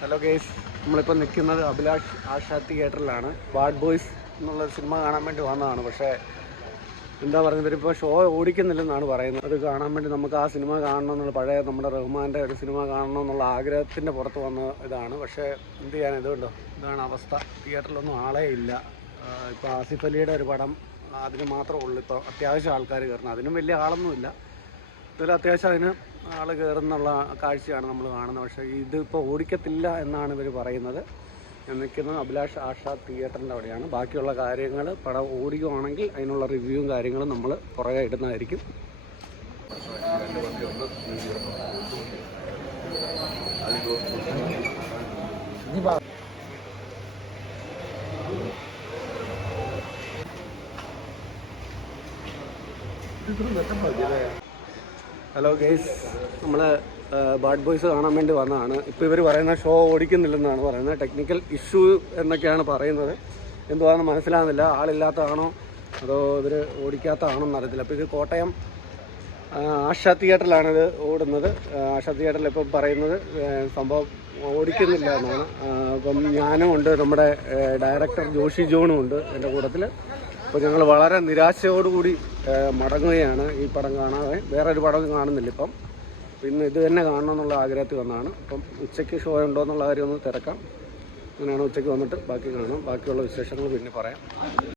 Hello guys നമ്മളിപ്പോൾ നിൽക്കുന്നത് അഭിലാഷ് ആഷാ തിയേറ്ററിലാണ്. ബാഡ് ബോയ്സ് എന്നുള്ള സിനിമ കാണാൻ വേണ്ടി വന്നതാണ്. പക്ഷേ എന്താ പറയുന്നത്? ഇവരിപ്പോൾ ഷോ ഓടിക്കുന്നില്ലെന്നാണ് പറയുന്നത്. അത് കാണാൻ വേണ്ടി നമുക്ക് ആ സിനിമ കാണണമെന്നുള്ള പഴയ നമ്മുടെ റഹ്മാന്റെ ഒരു സിനിമ കാണണമെന്നുള്ള ആഗ്രഹത്തിന്റെ പുറത്ത് വന്ന ഇതാണ്. പക്ഷേ എന്ത് ചെയ്യാൻ ഇതുണ്ടോ? ഇതാണ് അവസ്ഥ. തിയേറ്ററിലൊന്നും ആളേ ഇല്ല. ഇപ്പോൾ ആസിഫ് അലിയുടെ ഒരു പടം അതിന് മാത്രമേ ഉള്ളൂ. ഇപ്പോൾ അത്യാവശ്യം ആൾക്കാർ കയറണം അതിനും വലിയ ആളൊന്നുമില്ല. ഇതിൽ അത്യാവശ്യം അതിന് ആൾ കയറുന്നുള്ള കാഴ്ചയാണ് നമ്മൾ കാണുന്നത്. പക്ഷേ ഇതിപ്പോൾ ഓടിക്കത്തില്ല എന്നാണ് ഇവർ പറയുന്നത്. ഞാൻ നിൽക്കുന്നത് അഭിലാഷ് ആഷ തിയേറ്ററിന്റെ അവിടെയാണ്. ബാക്കിയുള്ള കാര്യങ്ങൾ പടം ഓടിക്കുവാണെങ്കിൽ അതിനുള്ള റിവ്യൂവും കാര്യങ്ങളും നമ്മൾ പുറകെ ഇടുന്നതായിരിക്കും. ഹലോ ഗെയ്സ് നമ്മൾ ബാഡ് ബോയ്സ് കാണാൻ വേണ്ടി വന്നതാണ്. ഇപ്പോൾ ഇവർ പറയുന്ന ഷോ ഓടിക്കുന്നില്ലെന്നാണ് പറയുന്നത്. ടെക്നിക്കൽ ഇഷ്യൂ എന്നൊക്കെയാണ് പറയുന്നത്. എന്തുവാണെന്ന് മനസ്സിലാകുന്നില്ല ആളില്ലാത്തതാണോ? അതോ ഇവർ ഓടിക്കാത്തതാണോ എന്നറിയത്തില്ല അപ്പോൾ ഇത് കോട്ടയം ആ, ആശ തിയേറ്ററിലാണ് ഇത് ഓടുന്നത്. ആ, ആശ തിയേറ്ററിൽ ഇപ്പം പറയുന്നത് സംഭവം ഓടിക്കുന്നില്ല എന്നാണ്. അപ്പം ഞാനും ഉണ്ട്. നമ്മുടെ ഡയറക്ടർ ജോഷി ജോണും ഉണ്ട് എന്റെ കൂട്ടത്തിൽ അപ്പോൾ ഞങ്ങൾ വളരെ നിരാശയോടുകൂടി മടങ്ങുകയാണ് ഈ പടം കാണാതെ. വേറെ ഒരു പടം കാണുന്നില്ല ഇപ്പം. പിന്നെ ഇത് തന്നെ കാണണം എന്നുള്ള ആഗ്രഹത്തിൽ വന്നതാണ്. അപ്പം ഉച്ചയ്ക്ക് ഷോ ഉണ്ടോ എന്നുള്ള കാര്യം ഒന്ന് തിരക്കാം. അങ്ങനെയാണ് ഉച്ചയ്ക്ക് വന്നിട്ട് ബാക്കി കാണാം. ബാക്കിയുള്ള വിശേഷങ്ങൾ പിന്നെ പറയാം.